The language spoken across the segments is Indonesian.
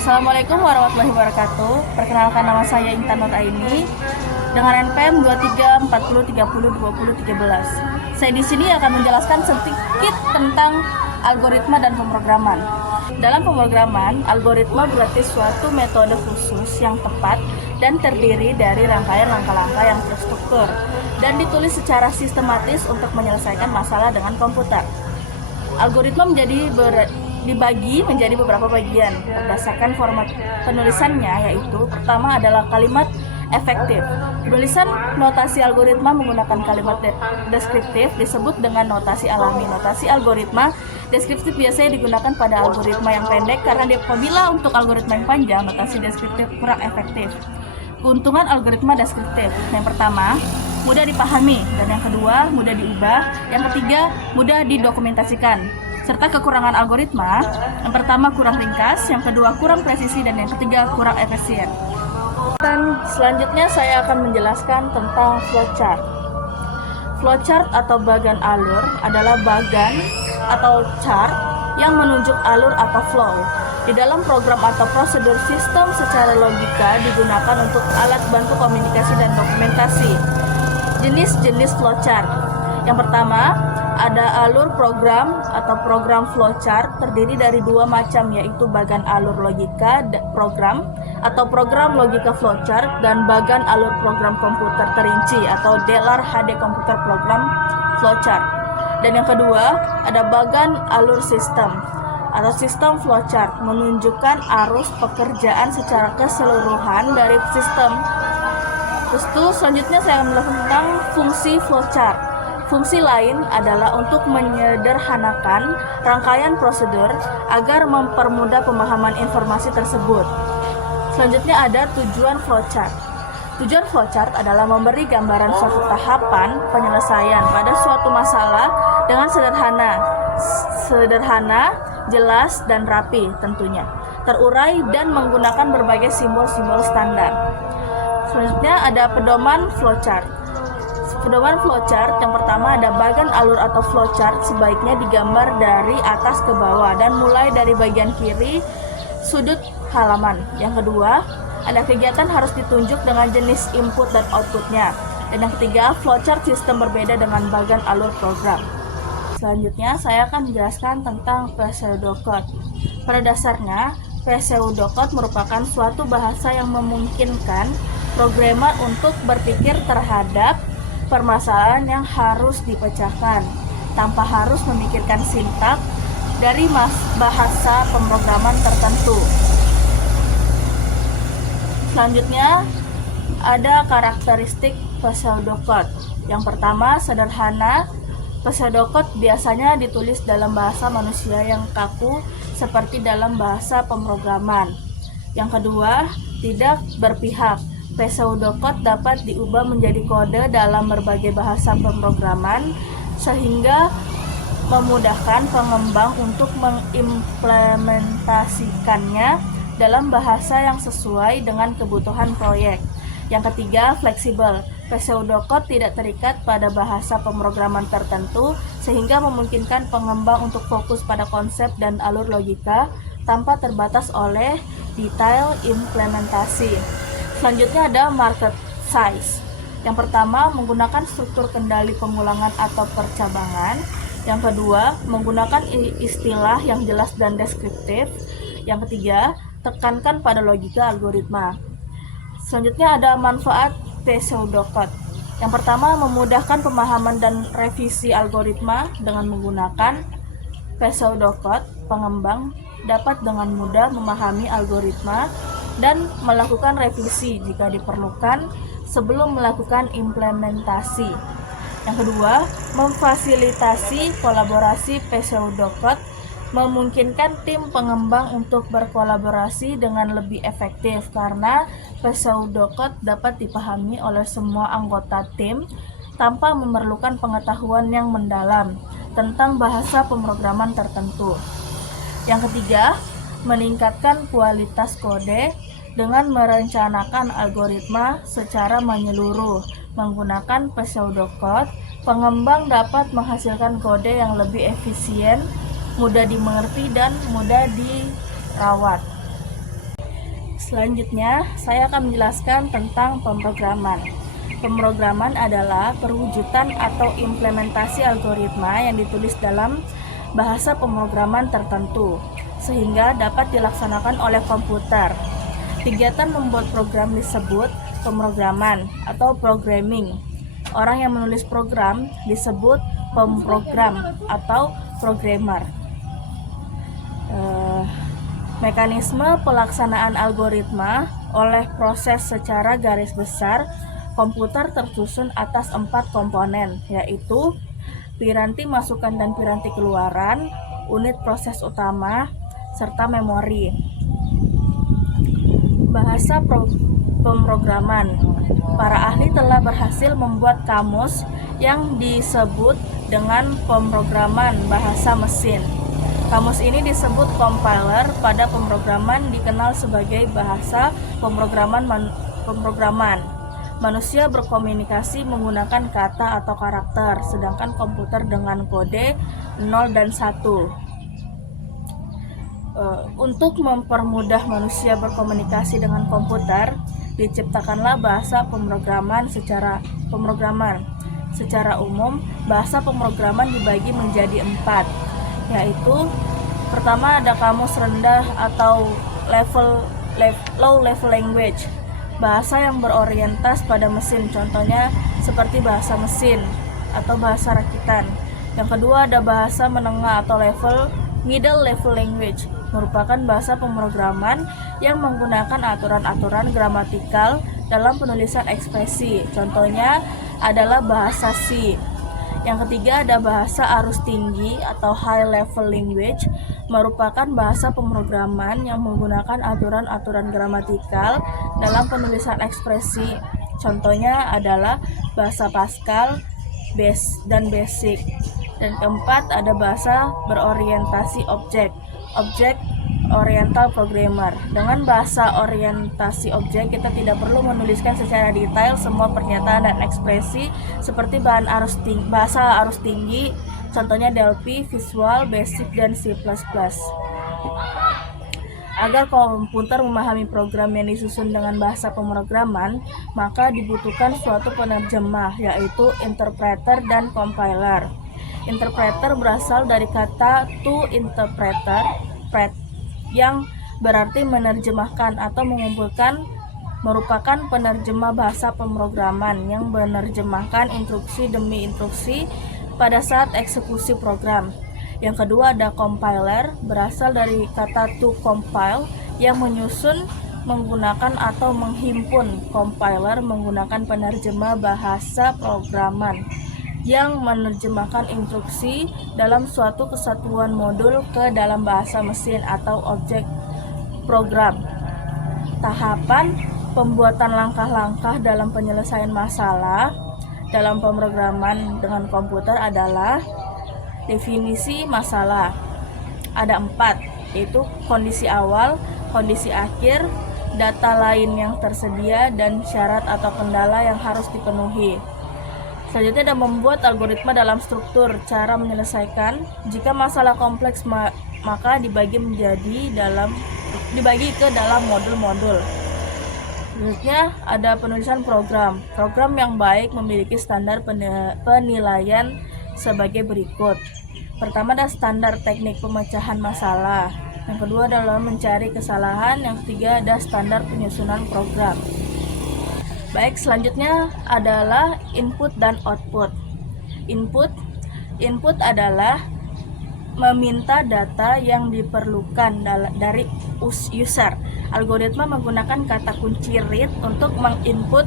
Assalamualaikum warahmatullahi wabarakatuh. Perkenalkan, nama saya Intan Nur Aini dengan NPM 2340302013. Saya di sini akan menjelaskan sedikit tentang algoritma dan pemrograman. Dalam pemrograman, algoritma berarti suatu metode khusus yang tepat dan terdiri dari rangkaian langkah-langkah yang terstruktur dan ditulis secara sistematis untuk menyelesaikan masalah dengan komputer. Algoritma dibagi menjadi beberapa bagian berdasarkan format penulisannya, yaitu pertama adalah kalimat efektif. Penulisan notasi algoritma menggunakan kalimat deskriptif disebut dengan notasi alami. Notasi algoritma deskriptif biasanya digunakan pada algoritma yang pendek karena apabila untuk algoritma yang panjang, notasi deskriptif kurang efektif. Keuntungan algoritma deskriptif: yang pertama, mudah dipahami, dan yang kedua, mudah diubah, yang ketiga, mudah didokumentasikan. Serta kekurangan algoritma: yang pertama, kurang ringkas, yang kedua, kurang presisi, dan yang ketiga, kurang efisien. Dan selanjutnya saya akan menjelaskan tentang flowchart. Flowchart atau bagan alur adalah bagan atau chart yang menunjuk alur atau flow. Di dalam program atau prosedur sistem secara logika digunakan untuk alat bantu komunikasi dan dokumentasi. Jenis-jenis flowchart: yang pertama, ada alur program atau program flowchart, terdiri dari dua macam, yaitu bagan alur logika program atau program logika flowchart dan bagan alur program komputer terinci atau DLR HD Computer Program Flowchart. Dan yang kedua, ada bagan alur sistem atau sistem flowchart, menunjukkan arus pekerjaan secara keseluruhan dari sistem. Terus selanjutnya saya akan menjelaskan tentang fungsi flowchart. Fungsi lain adalah untuk menyederhanakan rangkaian prosedur agar mempermudah pemahaman informasi tersebut. Selanjutnya ada tujuan flowchart. Tujuan flowchart adalah memberi gambaran suatu tahapan penyelesaian pada suatu masalah dengan sederhana, jelas, dan rapi tentunya, terurai dan menggunakan berbagai simbol-simbol standar. Selanjutnya ada pedoman flowchart. Pedoman flowchart: yang pertama, ada bagan alur atau flowchart sebaiknya digambar dari atas ke bawah dan mulai dari bagian kiri sudut halaman. Yang kedua, ada kegiatan harus ditunjuk dengan jenis input dan outputnya. Dan yang ketiga, flowchart sistem berbeda dengan bagan alur program. Selanjutnya saya akan menjelaskan tentang pseudocode. Pada dasarnya, pseudocode merupakan suatu bahasa yang memungkinkan programmer untuk berpikir terhadap permasalahan yang harus dipecahkan tanpa harus memikirkan sintaks dari bahasa pemrograman tertentu. Selanjutnya ada karakteristik pseudocode. Yang pertama, sederhana. Pseudocode biasanya ditulis dalam bahasa manusia yang kaku seperti dalam bahasa pemrograman. Yang kedua, tidak berpihak. Pseudocode dapat diubah menjadi kode dalam berbagai bahasa pemrograman sehingga memudahkan pengembang untuk mengimplementasikannya dalam bahasa yang sesuai dengan kebutuhan proyek. Yang ketiga, fleksibel. Pseudocode tidak terikat pada bahasa pemrograman tertentu sehingga memungkinkan pengembang untuk fokus pada konsep dan alur logika tanpa terbatas oleh detail implementasi. Selanjutnya ada market size. Yang pertama, menggunakan struktur kendali pengulangan atau percabangan. Yang kedua, menggunakan istilah yang jelas dan deskriptif. Yang ketiga, tekankan pada logika algoritma. Selanjutnya ada manfaat pseudocode. Yang pertama, memudahkan pemahaman dan revisi algoritma. Dengan menggunakan pseudocode, pengembang dapat dengan mudah memahami algoritma dan melakukan revisi jika diperlukan sebelum melakukan implementasi. Yang kedua, memfasilitasi kolaborasi. Pseudocode memungkinkan tim pengembang untuk berkolaborasi dengan lebih efektif karena pseudocode dapat dipahami oleh semua anggota tim tanpa memerlukan pengetahuan yang mendalam tentang bahasa pemrograman tertentu. Yang ketiga, meningkatkan kualitas kode. Dengan merencanakan algoritma secara menyeluruh menggunakan pseudocode, pengembang dapat menghasilkan kode yang lebih efisien, mudah dimengerti, dan mudah dirawat. Selanjutnya, saya akan menjelaskan tentang pemrograman. Pemrograman adalah perwujudan atau implementasi algoritma yang ditulis dalam bahasa pemrograman tertentu, sehingga dapat dilaksanakan oleh komputer. Kegiatan membuat program disebut pemrograman atau programming. Orang yang menulis program disebut pemrogram atau programmer. Mekanisme pelaksanaan algoritma oleh proses secara garis besar, komputer tersusun atas 4 komponen, yaitu piranti masukan dan piranti keluaran, unit proses utama, serta memori. Bahasa pemrograman. Para ahli telah berhasil membuat kamus yang disebut dengan pemrograman bahasa mesin. Kamus ini disebut compiler. Pada pemrograman dikenal sebagai bahasa pemrograman. Manusia berkomunikasi menggunakan kata atau karakter, sedangkan komputer dengan kode 0 dan 1. Untuk mempermudah manusia berkomunikasi dengan komputer, diciptakanlah bahasa pemrograman. Secara umum, bahasa pemrograman dibagi menjadi 4, yaitu pertama ada kamus rendah atau low level language, bahasa yang berorientas pada mesin, contohnya seperti bahasa mesin atau bahasa rakitan. Yang kedua ada bahasa menengah atau middle level language, merupakan bahasa pemrograman yang menggunakan aturan-aturan gramatikal dalam penulisan ekspresi, contohnya adalah bahasa C. Yang ketiga ada bahasa arus tinggi atau high level language, merupakan bahasa pemrograman yang menggunakan aturan-aturan gramatikal dalam penulisan ekspresi, contohnya adalah bahasa Pascal dan Basic. Dan keempat ada bahasa berorientasi objek oriental programmer. Dengan bahasa orientasi objek, kita tidak perlu menuliskan secara detail semua pernyataan dan ekspresi seperti bahasa arus tinggi, contohnya Delphi, Visual, Basic, dan C++. Agar komputer memahami program yang disusun dengan bahasa pemrograman, maka dibutuhkan suatu penerjemah, yaitu interpreter dan compiler. Interpreter berasal dari kata to interpreter, yang berarti menerjemahkan atau mengumpulkan, merupakan penerjemah bahasa pemrograman yang menerjemahkan instruksi demi instruksi pada saat eksekusi program. Yang kedua ada compiler, berasal dari kata to compile, yang menyusun, menggunakan atau menghimpun. Compiler menggunakan penerjemah bahasa programan yang menerjemahkan instruksi dalam suatu kesatuan modul ke dalam bahasa mesin atau objek program. Tahapan pembuatan langkah-langkah dalam penyelesaian masalah dalam pemrograman dengan komputer adalah definisi masalah. Ada 4, yaitu kondisi awal, kondisi akhir, data lain yang tersedia, dan syarat atau kendala yang harus dipenuhi. Selanjutnya ada membuat algoritma dalam struktur. Cara menyelesaikan, jika masalah kompleks maka dibagi ke dalam modul-modul. Selanjutnya ada penulisan program. Program yang baik memiliki standar penilaian sebagai berikut. Pertama ada standar teknik pemecahan masalah. Yang kedua adalah mencari kesalahan. Yang ketiga ada standar penyusunan program. Baik, selanjutnya adalah input dan output. Input adalah meminta data yang diperlukan dari user. Algoritma menggunakan kata kunci read untuk menginput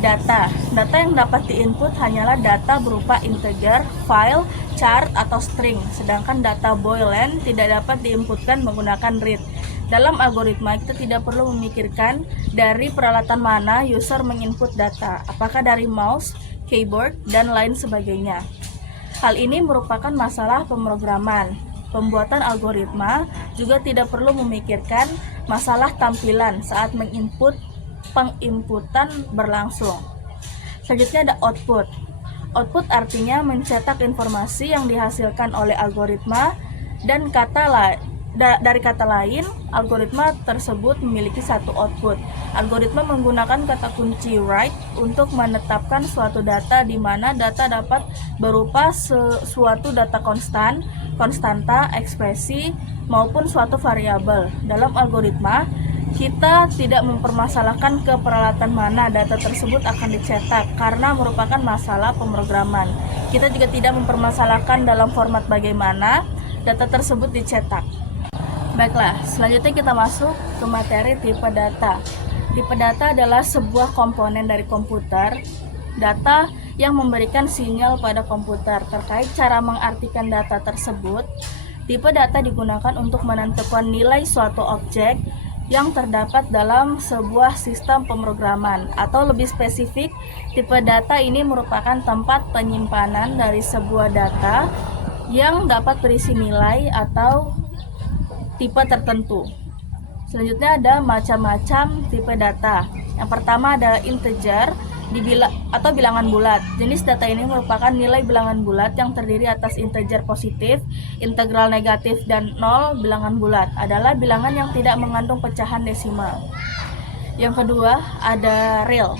data. Data yang dapat diinput hanyalah data berupa integer, file, chart, atau string. Sedangkan data boolean tidak dapat diinputkan menggunakan read. Dalam algoritma, kita tidak perlu memikirkan dari peralatan mana user menginput data, apakah dari mouse, keyboard, dan lain sebagainya. Hal ini merupakan masalah pemrograman. Pembuatan algoritma juga tidak perlu memikirkan masalah tampilan saat penginputan berlangsung. Selanjutnya ada output. Output artinya mencetak informasi yang dihasilkan oleh algoritma, dan Dari kata lain, algoritma tersebut memiliki satu output. Algoritma menggunakan kata kunci write untuk menetapkan suatu data di mana data dapat berupa suatu data konstanta, ekspresi, maupun suatu variabel. Dalam algoritma, kita tidak mempermasalahkan ke peralatan mana data tersebut akan dicetak karena merupakan masalah pemrograman. Kita juga tidak mempermasalahkan dalam format bagaimana data tersebut dicetak. Baiklah, selanjutnya kita masuk ke materi tipe data. Tipe data adalah sebuah komponen dari komputer, data yang memberikan sinyal pada komputer. Terkait cara mengartikan data tersebut, tipe data digunakan untuk menentukan nilai suatu objek yang terdapat dalam sebuah sistem pemrograman. Atau lebih spesifik, tipe data ini merupakan tempat penyimpanan dari sebuah data yang dapat berisi nilai atau tipe tertentu. Selanjutnya ada macam-macam tipe data. Yang pertama adalah integer atau bilangan bulat. Jenis data ini merupakan nilai bilangan bulat yang terdiri atas integer positif, integral negatif, dan 0. Bilangan bulat adalah bilangan yang tidak mengandung pecahan desimal. Yang kedua ada real.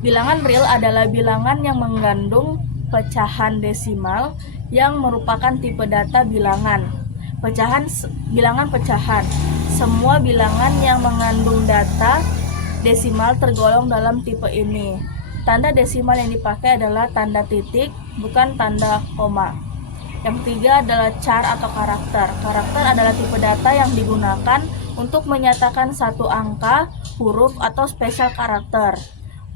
Bilangan real adalah bilangan yang mengandung pecahan desimal yang merupakan tipe data bilangan. Bilangan pecahan. Semua bilangan yang mengandung data desimal tergolong dalam tipe ini. Tanda desimal yang dipakai adalah tanda titik, bukan tanda koma. Yang ketiga adalah char atau karakter. Karakter adalah tipe data yang digunakan untuk menyatakan satu angka, huruf, atau spesial karakter.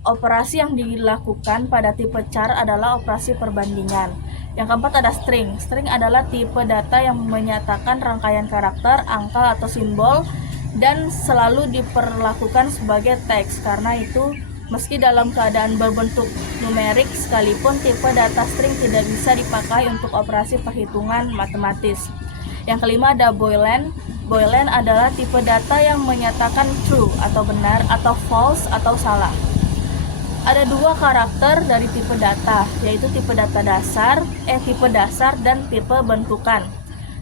Operasi yang dilakukan pada tipe char adalah operasi perbandingan. Yang keempat ada string. String adalah tipe data yang menyatakan rangkaian karakter, angka, atau simbol dan selalu diperlakukan sebagai teks. Karena itu, meski dalam keadaan berbentuk numerik sekalipun, tipe data string tidak bisa dipakai untuk operasi perhitungan matematis. Yang kelima ada boolean. Boolean adalah tipe data yang menyatakan true atau benar, atau false atau salah. Ada dua karakter dari tipe data, yaitu tipe dasar dan tipe bentukan.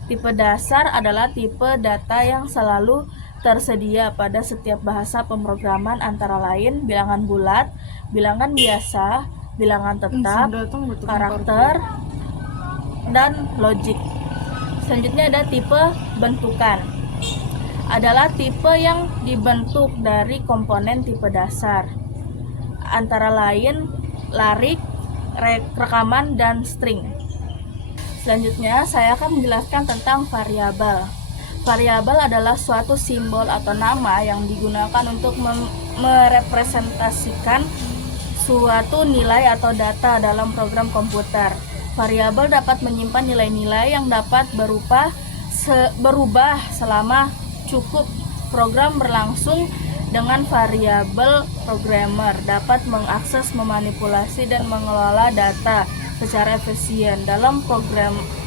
Tipe dasar adalah tipe data yang selalu tersedia pada setiap bahasa pemrograman, antara lain bilangan bulat, bilangan biasa, bilangan tetap, karakter, dan logik. Selanjutnya ada tipe bentukan. Adalah tipe yang dibentuk dari komponen tipe dasar, antara lain larik, rekaman, dan string. Selanjutnya saya akan menjelaskan tentang variabel. Variabel adalah suatu simbol atau nama yang digunakan untuk merepresentasikan suatu nilai atau data dalam program komputer. Variabel dapat menyimpan nilai-nilai yang dapat berubah selama cukup program berlangsung. Dengan variabel, programmer dapat mengakses, memanipulasi, dan mengelola data secara efisien dalam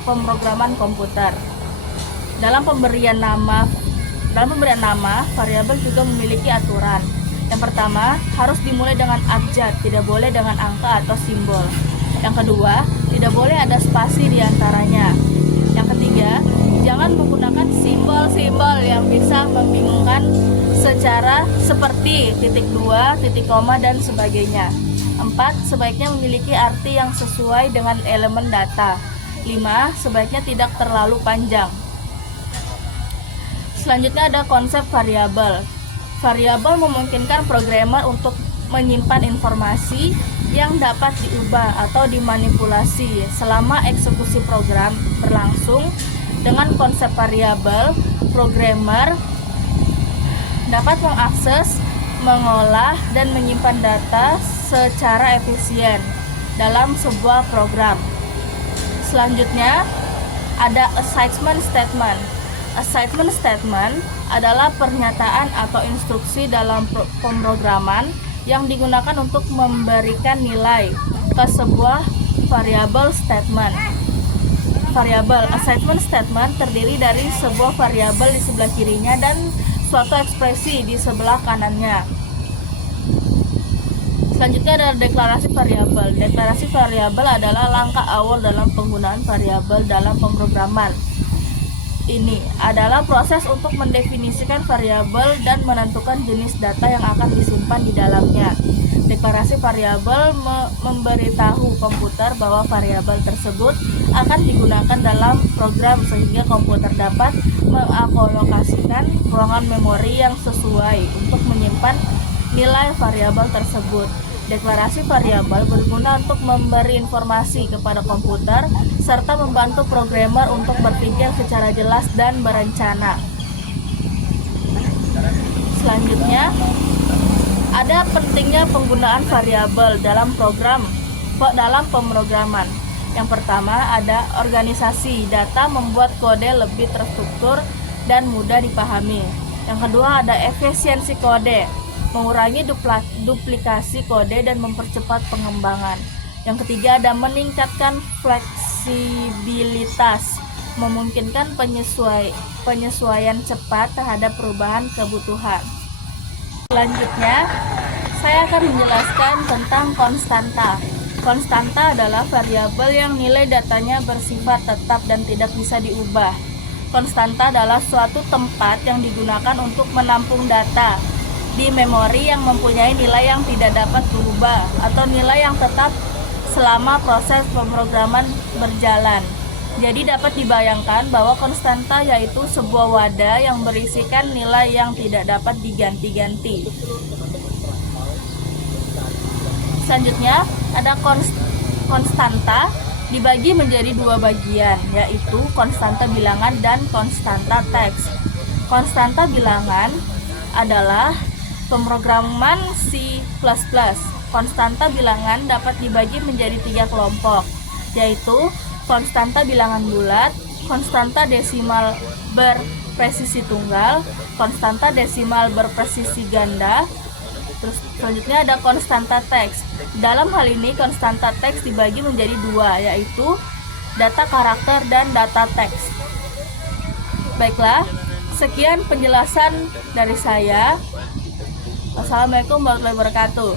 pemrograman komputer. Dalam pemberian nama, variabel juga memiliki aturan. Yang pertama, harus dimulai dengan abjad, tidak boleh dengan angka atau simbol. Yang kedua, tidak boleh ada spasi di antaranya. Yang ketiga, jangan menggunakan simbol-simbol yang bisa membingungkan seperti titik dua, titik koma, dan sebagainya. 4. Sebaiknya memiliki arti yang sesuai dengan elemen data. 5. Sebaiknya tidak terlalu panjang. Selanjutnya ada konsep variabel. Variabel memungkinkan programmer untuk menyimpan informasi yang dapat diubah atau dimanipulasi selama eksekusi program berlangsung. Dengan konsep variabel, programmer dapat mengakses, mengolah, dan menyimpan data secara efisien dalam sebuah program. Selanjutnya ada assignment statement. Assignment statement adalah pernyataan atau instruksi dalam pemrograman yang digunakan untuk memberikan nilai ke sebuah variabel statement. Variabel assignment statement terdiri dari sebuah variabel di sebelah kirinya dan suatu ekspresi di sebelah kanannya. Selanjutnya ada deklarasi variabel. Deklarasi variabel adalah langkah awal dalam penggunaan variabel dalam pemrograman. ini adalah proses untuk mendefinisikan variabel dan menentukan jenis data yang akan disimpan di dalamnya. Deklarasi variabel memberitahu komputer bahwa variabel tersebut akan digunakan dalam program sehingga komputer dapat mengalokasikan ruangan memori yang sesuai untuk menyimpan nilai variabel tersebut. Deklarasi variabel berguna untuk memberi informasi kepada komputer serta membantu programmer untuk berpikir secara jelas dan berencana. Selanjutnya, ada pentingnya penggunaan variabel dalam pemrograman. Yang pertama, ada organisasi data membuat kode lebih terstruktur dan mudah dipahami. Yang kedua, ada efisiensi kode, mengurangi duplikasi kode dan mempercepat pengembangan. Yang ketiga, ada meningkatkan fleksibilitas, memungkinkan penyesuaian cepat terhadap perubahan kebutuhan. Selanjutnya, saya akan menjelaskan tentang konstanta. Konstanta adalah variabel yang nilai datanya bersifat tetap dan tidak bisa diubah. Konstanta adalah suatu tempat yang digunakan untuk menampung data di memori yang mempunyai nilai yang tidak dapat berubah atau nilai yang tetap selama proses pemrograman berjalan. Jadi dapat dibayangkan bahwa konstanta yaitu sebuah wadah yang berisikan nilai yang tidak dapat diganti-ganti. Selanjutnya ada konstanta dibagi menjadi dua bagian, yaitu konstanta bilangan dan konstanta teks. Konstanta bilangan adalah pemrograman C++. Konstanta bilangan dapat dibagi menjadi 3 kelompok, yaitu konstanta bilangan bulat, konstanta desimal berpresisi tunggal, konstanta desimal berpresisi ganda. Terus selanjutnya ada konstanta teks. Dalam hal ini konstanta teks dibagi menjadi 2, yaitu data karakter dan data teks. Baiklah, sekian penjelasan dari saya. Wassalamualaikum warahmatullahi wabarakatuh.